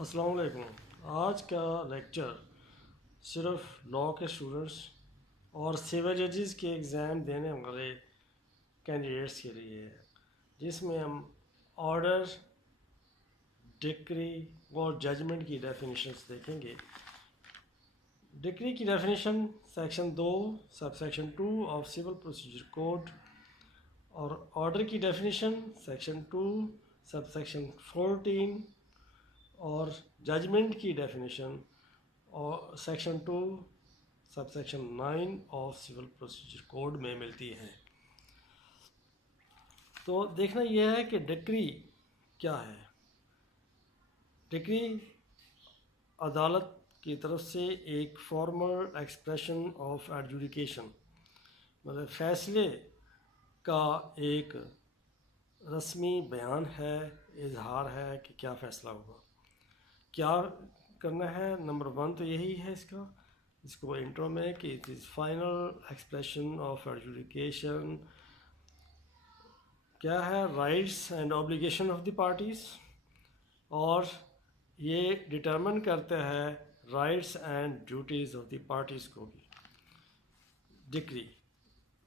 السلام علیکم۔ آج کا لیکچر صرف لاء کے اسٹوڈنٹس اور سول ججز کے ایگزام دینے والے کینڈیڈیٹس کے لیے ہے، جس میں ہم آرڈر، ڈکری اور ججمنٹ کی ڈیفینیشنس دیکھیں گے۔ ڈکری کی definition section 2 sub section 2 of civil procedure code, اور آرڈر کی ڈیفینیشن سیکشن 2 سب سیکشن 14 اور ججمنٹ کی ڈیفینیشن اور section 2 sub section 9 of civil procedure code میں ملتی ہے۔ تو دیکھنا یہ ہے کہ ڈکری کیا ہے۔ ڈکری عدالت کی طرف سے ایک فارمل ایکسپریشن آف ایڈجوڈیکیشن، مطلب فیصلے کا ایک رسمی بیان ہے، اظہار ہے کہ کیا فیصلہ ہوگا، کیا کرنا ہے۔ نمبر 1 تو یہی ہے اس کو انٹرو میں کہ it is final expression of adjudication. کیا ہے؟ Rights and obligation of the parties, اور یہ ڈٹرمن کرتا ہے rights and duties of the parties کو بھی۔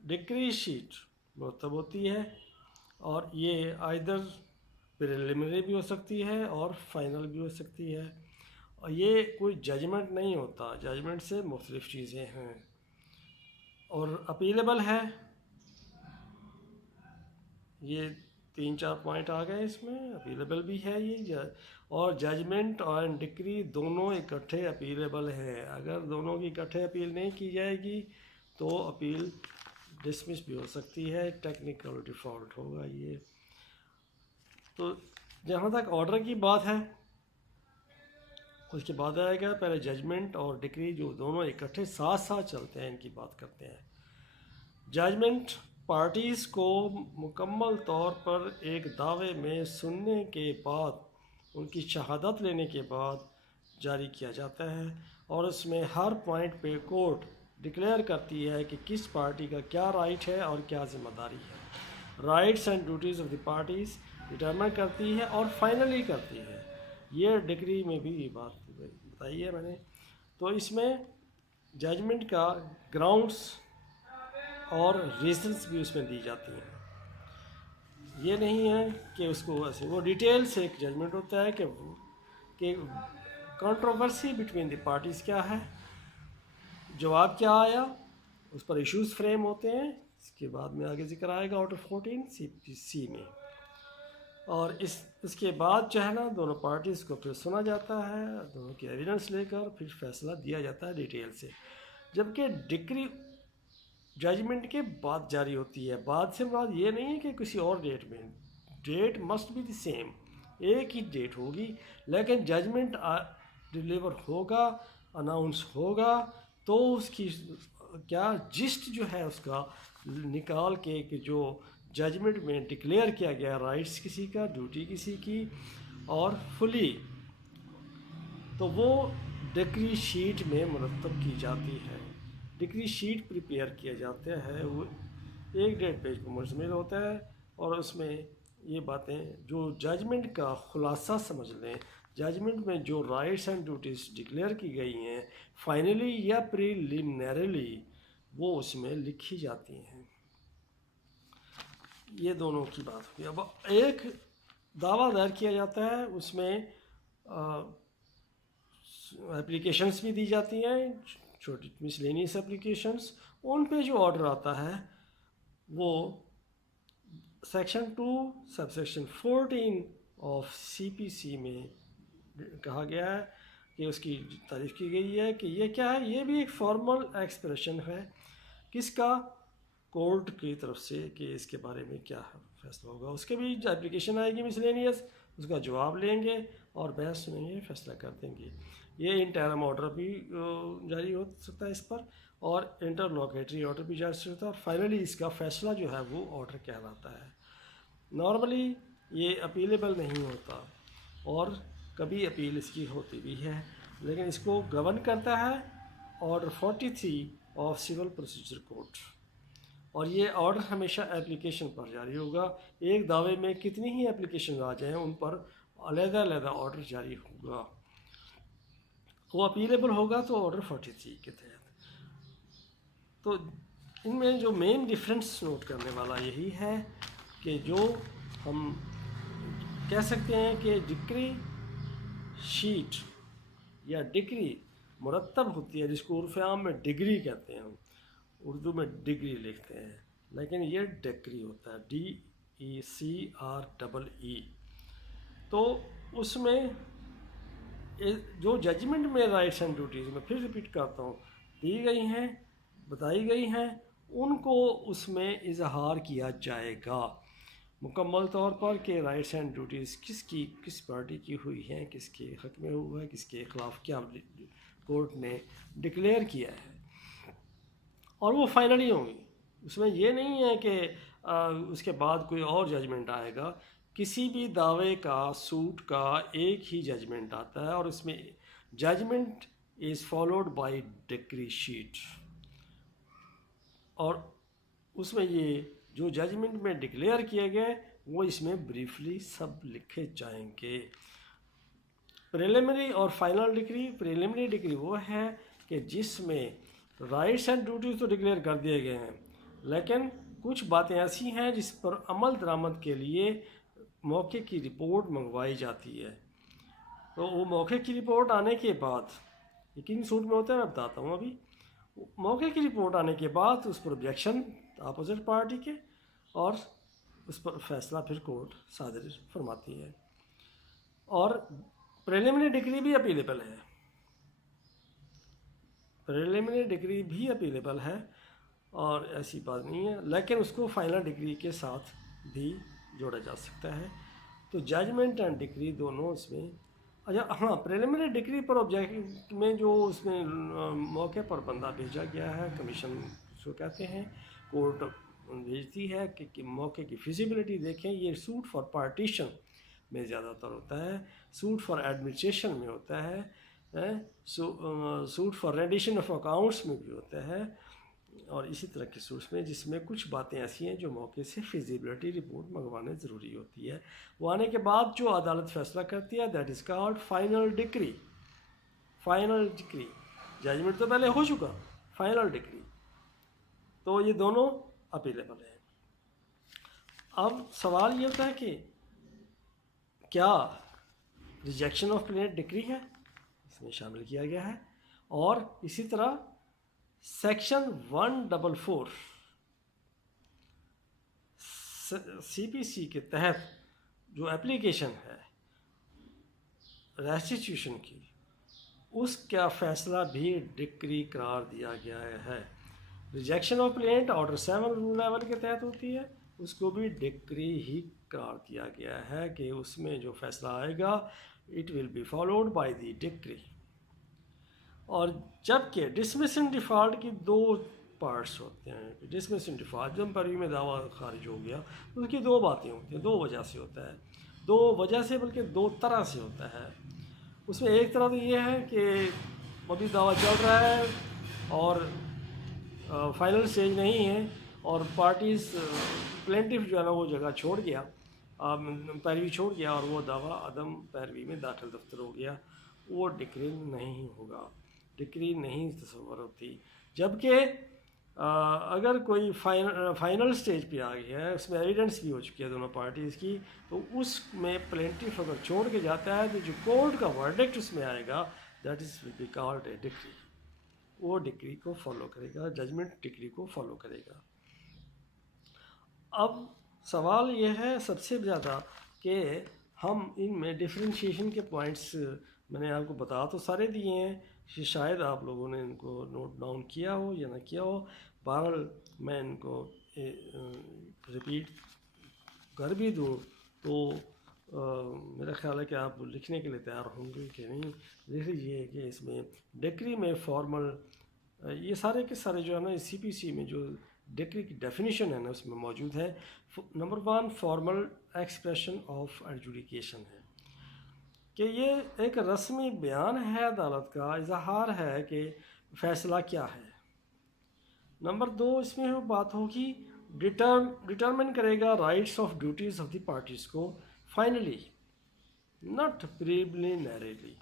ڈکری شیٹ مرتب ہوتی ہے، اور یہ آئدر پریلیمنری بھی ہو سکتی ہے اور فائنل بھی ہو سکتی ہے، اور یہ کوئی ججمنٹ نہیں ہوتا، ججمنٹ سے مختلف چیزیں ہیں، اور اپیلیبل ہے۔ یہ 3-4 پوائنٹ آ گئے اس میں، اپیلیبل بھی ہے یہ، اور ججمنٹ اور ڈکری دونوں اکٹھے اپیلیبل ہیں۔ اگر دونوں کی اکٹھے اپیل نہیں کی جائے گی تو اپیل ڈسمس بھی ہو سکتی ہے، ٹیکنیکل ڈیفالٹ ہوگا یہ۔ تو جہاں تک آرڈر کی بات ہے، اس کے بعد آئے گا پہلے ججمنٹ اور ڈکری، جو دونوں اکٹھے ساتھ ساتھ چلتے ہیں، ان کی بات کرتے ہیں۔ ججمنٹ پارٹیز کو مکمل طور پر ایک دعوے میں سننے کے بعد، ان کی شہادت لینے کے بعد جاری کیا جاتا ہے، اور اس میں ہر پوائنٹ پہ کورٹ ڈکلیئر کرتی ہے کہ کس پارٹی کا کیا رائٹ ہے اور کیا ذمہ داری ہے۔ Rights and duties of the parties determine کرتی ہے اور فائنلی کرتی ہے۔ یہ ڈکری میں بھی یہ بات بتائی ہے میں نے۔ تو اس میں ججمنٹ کا گراؤنڈس اور ریزنس بھی اس میں دی جاتی ہیں۔ یہ نہیں ہے کہ اس کو ایسے، وہ ڈیٹیل سے ایک ججمنٹ ہوتا ہے کہ کنٹروورسی بٹوین دی پارٹیز کیا ہے، جواب کیا آیا، اس پر ایشوز فریم ہوتے ہیں۔ اس کے بعد میں آگے ذکر آئے گا آرٹیکل 14 CPC میں، اور اس کے بعد جو ہے نا، دونوں پارٹیز کو پھر سنا جاتا ہے، دونوں کی ایویڈنس لے کر پھر فیصلہ دیا جاتا ہے ڈیٹیل سے۔ جبکہ ڈکری ججمنٹ کے بعد جاری ہوتی ہے۔ بعد سے بعد یہ نہیں ہے کہ کسی اور ڈیٹ میں، date must be the same, ایک ہی ڈیٹ ہوگی، لیکن ججمنٹ ڈیلیور ہوگا، اناؤنس ہوگا، تو اس کی کیا جسٹ جو ہے اس کا نکال کے کہ جو ججمنٹ میں ڈکلیئر کیا گیا، رائٹس کسی کا، ڈیوٹی کسی کی، اور فلی، تو وہ ڈکری شیٹ میں مرتب کی جاتی ہے۔ ڈکری شیٹ پریپیئر کیا جاتا ہے، وہ 1.5 پیج کو مشتمل ہوتا ہے، اور اس میں یہ باتیں جو ججمنٹ کا خلاصہ سمجھ لیں، ججمنٹ میں جو رائٹس اینڈ ڈیوٹیز ڈکلیئر کی گئی ہیں فائنلی یا پریلیمنریلی، وہ اس میں لکھی جاتی ہیں۔ یہ دونوں کی بات ہوئی۔ اب ایک دعویٰ دائر کیا جاتا ہے، اس میں اپلیکیشنس بھی دی جاتی ہیں، چھوٹی مسلینیس اپلیکیشنس، ان پہ جو آرڈر آتا ہے وہ section 2 sub section 14 of CPC میں کہا گیا ہے کہ اس کی تعریف کی گئی ہے کہ یہ کیا ہے، یہ بھی ایک فارمل ایکسپریشن ہے کس کا، کورٹ کی طرف سے، کہ اس کے بارے میں کیا فیصلہ ہوگا۔ اس کے بھی اپلیکیشن آئے گی مسلینیس، اس کا جواب لیں گے اور بحث سنیں گے، فیصلہ کر دیں گے۔ یہ انٹرم آرڈر بھی جاری ہو سکتا ہے اس پر، اور انٹرلوکیٹری آرڈر بھی جاری سکتا ہے، اور فائنلی اس کا فیصلہ جو ہے وہ آرڈر کہلاتا ہے۔ نارملی یہ اپیلیبل نہیں ہوتا، اور کبھی اپیل اس کی ہوتی بھی ہے، لیکن اس کو گورن کرتا ہے order 43 of civil procedure code, اور یہ آرڈر ہمیشہ اپلیکیشن پر جاری ہوگا۔ ایک دعوے میں کتنی ہی اپلیکیشن آ جائیں، ان پر علیحدہ علیحدہ آرڈر جاری ہوگا۔ وہ اپیلیبل ہوگا تو آرڈر 43 کے تحت. تو ان میں جو مین ڈفرینس نوٹ کرنے والا یہی ہے کہ جو ہم کہہ سکتے ہیں کہ ڈکری شیٹ یا ڈگری مرتب ہوتی ہے، جس کو عرف عام میں ڈگری کہتے ہیں، ہم اردو میں ڈگری لکھتے ہیں، لیکن یہ ڈکری ہوتا ہے، DECREE. تو اس میں جو ججمنٹ میں رائٹس اینڈ ڈیوٹیز میں پھر ریپیٹ کرتا ہوں دی گئی ہیں، بتائی گئی ہیں، ان کو اس میں اظہار کیا جائے گا مکمل طور پر کہ رائٹس اینڈ ڈیوٹیز کس پارٹی کی ہوئی ہیں، کس کے حق میں ہوا ہے، کس کے خلاف کیا کورٹ نے ڈکلیئر کیا ہے، اور وہ فائنلی ہوں گی. اس میں یہ نہیں ہے کہ اس کے بعد کوئی اور ججمنٹ آئے گا. کسی بھی دعوے کا سوٹ کا ایک ہی ججمنٹ آتا ہے، اور اس میں judgment is followed by decree sheet, اور اس میں یہ جو ججمنٹ میں ڈکلیئر کیے گئے وہ اس میں بریفلی سب لکھے جائیں گے. پریلیمنری اور فائنل ڈگری. پریلیمنری ڈگری وہ ہے کہ جس میں رائٹس اینڈ ڈیوٹیز تو ڈکلیئر کر دیے گئے ہیں، لیکن کچھ باتیں ایسی ہیں جس پر عمل درآمد کے لیے موقع کی رپورٹ منگوائی جاتی ہے. تو وہ موقع کی رپورٹ آنے کے بعد، یقین سوٹ میں ہوتا ہے، میں بتاتا ہوں ابھی. موقع کی رپورٹ آنے کے بعد اس پر آبجیکشن اپوزٹ پارٹی کے، اور اس پر فیصلہ پھر کورٹ صادر فرماتی ہے. اور پریلیمنری ڈگری بھی اپیلیبل ہے، پریلیمنری ڈگری بھی اپیلیبل ہے، اور ایسی بات نہیں ہے، لیکن اس کو فائنل ڈگری کے ساتھ بھی جوڑا جا سکتا ہے. تو ججمنٹ اینڈ ڈگری دونوں اس میں. اچھا ہاں، پریلیمنری ڈگری پر آبجیکٹ میں جو اس میں موقع پر بندہ بھیجا گیا ہے، کمیشن اس کو کہتے ہیں، کورٹ بھیجتی ہے کہ موقع کی فیزیبلٹی دیکھیں. یہ سوٹ فار پارٹیشن میں زیادہ تر ہوتا ہے، سوٹ فار ایڈمنسٹریشن میں ہوتا ہے، suit for rendition of accounts میں بھی ہوتا ہے، اور اسی طرح کے سوٹس میں جس میں کچھ باتیں ایسی ہیں جو موقع سے فیزیبلٹی رپورٹ منگوانے ضروری ہوتی ہے. وہ آنے کے بعد جو عدالت فیصلہ کرتی ہے that is called final decree. Final decree judgment تو پہلے ہو چکا، فائنل ڈگری. تو یہ دونوں اپیلیبل ہیں. اب سوال یہ ہوتا ہے کہ کیا ریجیکشن آف پلینٹ ڈگری ہے، اس میں شامل کیا گیا ہے. اور اسی طرح سیکشن 144 CPC کے تحت جو اپلیکیشن ہے ریسٹیٹیوشن کی، اس کا فیصلہ بھی ڈگری قرار دیا گیا ہے. Rejection of plaint order 7 rule 11 کے تحت ہوتی ہے، اس کو بھی ڈگری ہی قرار دیا گیا ہے کہ اس میں جو فیصلہ آئے گا it will be followed by the degree. اور جبکہ ڈسمسنگ ڈیفالٹ کی دو پارٹس ہوتے ہیں. ڈسمسنگ ڈیفالٹ جب پیروی میں دعویٰ خارج ہو گیا تو اس کی دو باتیں ہوتی ہیں، دو وجہ سے ہوتا ہے، دو وجہ سے بلکہ دو طرح سے ہوتا ہے. اس میں ایک طرح تو یہ ہے کہ ابھی دعویٰ چل رہا ہے اور فائنل سٹیج نہیں ہے، اور پارٹیز پلینٹف جو ہے نا وہ جگہ چھوڑ گیا، پیروی چھوڑ گیا، اور وہ دعویٰ عدم پیروی میں داخل دفتر ہو گیا. وہ ڈگری نہیں ہوگا، ڈگری نہیں تصور ہوتی. جبکہ اگر کوئی فائنل سٹیج پہ آ گیا ہے، اس میں ایویڈنس بھی ہو چکی ہے دونوں پارٹیز کی، تو اس میں پلینٹف اگر چھوڑ کے جاتا ہے تو جو کورٹ کا ورڈکٹ اس میں آئے گا that is will be called a degree. وہ ڈگری کو فالو کرے گا، ججمنٹ ڈگری کو فالو کرے گا. اب سوال یہ ہے سب سے زیادہ کہ ہم ان میں ڈفرینشیشن کے پوائنٹس میں نے آپ کو بتا تو سارے دیے ہیں، شاید آپ لوگوں نے ان کو نوٹ ڈاؤن کیا ہو یا نہ کیا ہو. بہرحال میں ان کو ریپیٹ کر بھی دوں تو میرا خیال ہے کہ آپ لکھنے کے لیے تیار ہوں گے کہ نہیں. دیکھ لیجیے کہ اس میں ڈگری میں فارمل، یہ سارے کے سارے جو ہے نا CPC میں جو ڈگری کی ڈیفینیشن ہے نا اس میں موجود ہے. Number 1 formal expression of adjudication ہے کہ یہ ایک رسمی بیان ہے عدالت کا، اظہار ہے کہ فیصلہ کیا ہے. نمبر 2 اس میں بات ہوگی ڈٹرمن کرے گا rights of duties of the parties کو فائنلی، ناٹ پریلیمنریلی.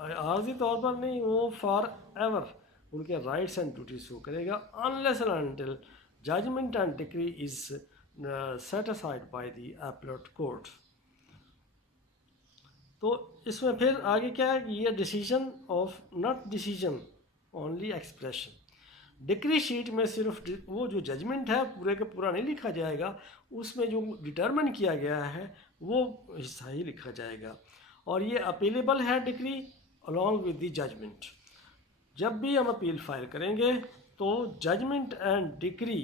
عارضی طور پر نہیں، وہ فار ایور ان کے رائٹس اینڈ ڈیوٹیز شو کرے گا unless and until judgment and decree is set aside by the appellate court. تو اس میں پھر آگے کیا ہے کہ یہ decision of not decision only expression. ڈکری sheet میں صرف وہ جو ججمنٹ ہے پورے کا پورا نہیں لکھا جائے گا، اس میں جو ڈٹرمن کیا گیا ہے وہ حصہ ہی لکھا جائے گا. اور یہ اپیلیبل ہے decree along with the judgment. جب بھی ہم اپیل فائل کریں گے تو ججمنٹ اینڈ ڈکری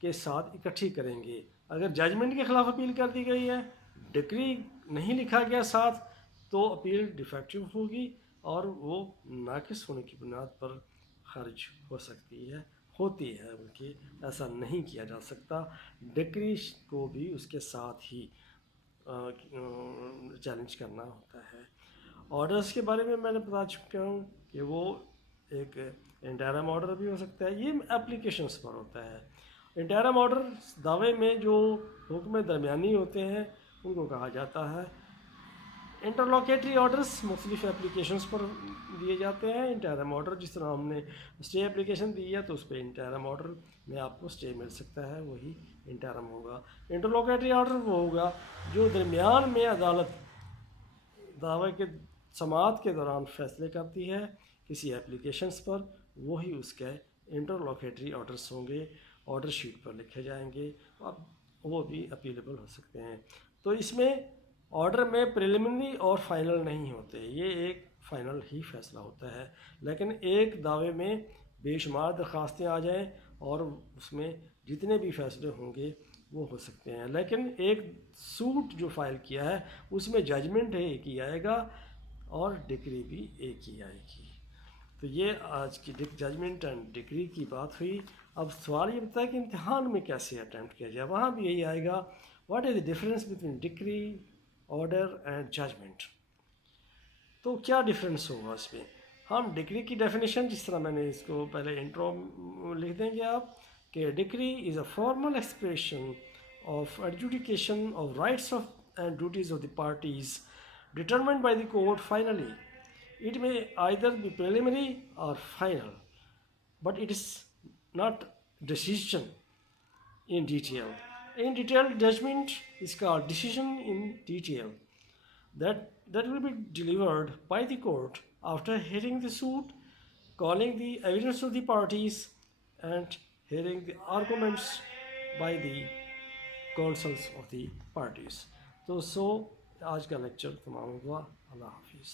کے ساتھ اکٹھی کریں گے. اگر ججمنٹ کے خلاف اپیل کر دی گئی ہے، ڈکری نہیں لکھا گیا ساتھ، تو اپیل ڈیفیکٹیو ہوگی اور وہ ناقص ہونے کی بنیاد پر خارج ہو سکتی ہے، ہوتی ہے، بلکہ ایسا نہیں کیا جا سکتا. ڈکری کو بھی اس کے ساتھ ہی چیلنج کرنا ہوتا ہے. آرڈرز کے بارے میں نے بتا چکا ہوں کہ وہ ایک انٹرم آرڈر بھی ہو سکتا ہے. یہ اپلیکیشنس پر ہوتا ہے. انٹرم آرڈر دعوے میں جو حکم درمیانی ہوتے ہیں ان کو کہا جاتا ہے. انٹرلوکیٹری آرڈرز مختلف اپلیکیشنز پر دیے جاتے ہیں. انٹرم آرڈر جس طرح ہم نے اسٹے اپلیکیشن دی ہے تو اس پہ انٹرم آرڈر میں آپ کو اسٹے مل سکتا ہے، وہی انٹرم ہوگا. انٹرلوکیٹری آرڈر وہ ہوگا جو درمیان میں عدالت دعوے کے سماعت کے دوران فیصلے کرتی ہے کسی اپلیکیشنز پر، وہی اس کے انٹرلوکیٹری آرڈرز ہوں گے، آرڈر شیٹ پر لکھے جائیں گے اور وہ بھی اپیلیبل ہو سکتے ہیں. تو اس میں آرڈر میں پریلیمنری اور فائنل نہیں ہوتے، یہ ایک فائنل ہی فیصلہ ہوتا ہے. لیکن ایک دعوے میں بے شمار درخواستیں آ جائیں اور اس میں جتنے بھی فیصلے ہوں گے وہ ہو سکتے ہیں. لیکن ایک سوٹ جو فائل کیا ہے اس میں ججمنٹ ایک ہی آئے گا اور ڈکری بھی ایک ہی آئے گی. تو یہ آج کی ججمنٹ اینڈ ڈکری کی بات ہوئی. اب سوال یہ بتا ہے کہ امتحان میں کیسے اٹیمپٹ کیا جائے. وہاں بھی یہی آئے گا، what is the difference between decree, order and judgment. تو کیا ڈفرینس ہوگا اس میں؟ ہم ڈکری کی ڈیفینیشن جس طرح میں نے اس کو پہلے انٹرو لکھ دیں گے آپ کہ ڈکری از a formal expression of adjudication of rights of and duties of the parties determined by the court finally. It may either be preliminary or final, but it is not decision in detail. In detailed judgment is called decision in detail. That will be delivered by the court after hearing the suit, calling the evidence of the parties, and hearing the arguments by the counsels of the parties. So آج کا lecture تمام ہوا. اللہ حافظ.